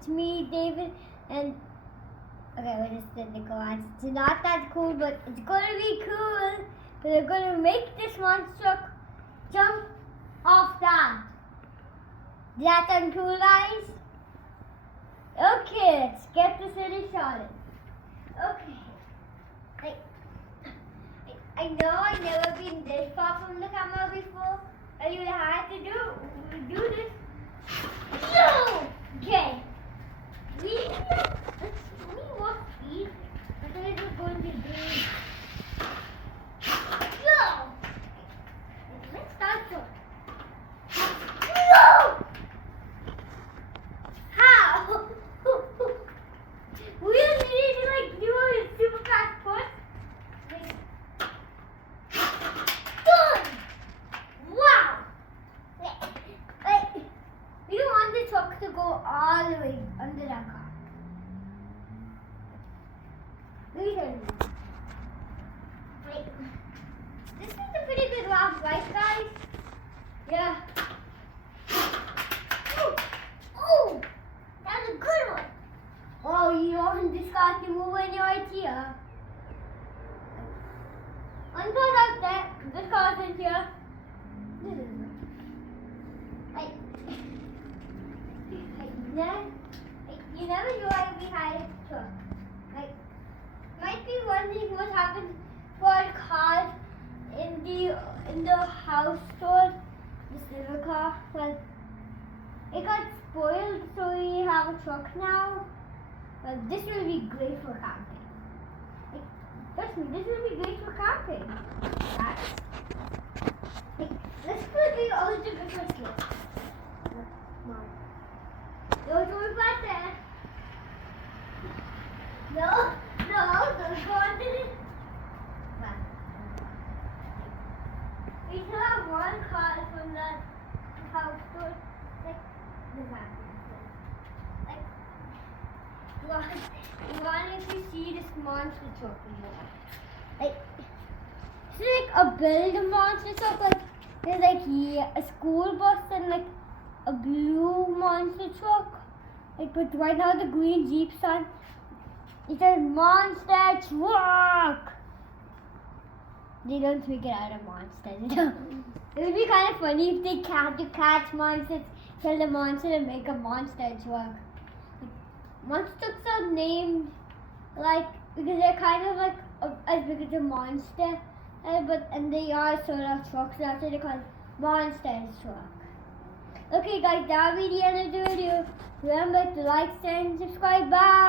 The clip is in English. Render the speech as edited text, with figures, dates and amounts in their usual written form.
it's me, David, and okay, what is the Nicholas? It's not that cool, but it's gonna be cool. We're gonna make this monster truck jump off that. Does that sound cool, guys? Okay, let's get this really started. Okay. I know I've never been this far from the camera before. And you had to do this. No! Okay. Let's see what speed. I thought it was going to do. No! Let's start so. No! How? We just need to like do a super fast push. Done! Wow! Wait. We don't want the truck to go all the way under that car. Wait. This is a pretty good ramp, right guys? Yeah. Oh! That's a good one! Oh, you want this car to move when you're right here. One car's out there, this car's in here. This is you never know why we had a truck. Might be wondering what happened for cars in the house store, the silver car. Well, it got spoiled, so we have a truck now. Well, this will be great for camping. Trust me, this will be great for camping. Let's put the other different first. Don't go back there. No, don't go under it. We still have one car from the house store. You want to see this monster truck more. It's like a build monster truck. There's a school bus and a blue monster truck. But right now the green Jeep's on. It says monster truck. They don't make it out of monsters. It would be kind of funny if they catch monsters, kill the monster, and make a monster truck. Monster trucks are named because they're kind of as big as a monster, and they are sort of trucks. That's why they're called monster truck. Okay, guys, that'll be the end of the video. Remember to like, share, and subscribe. Bye.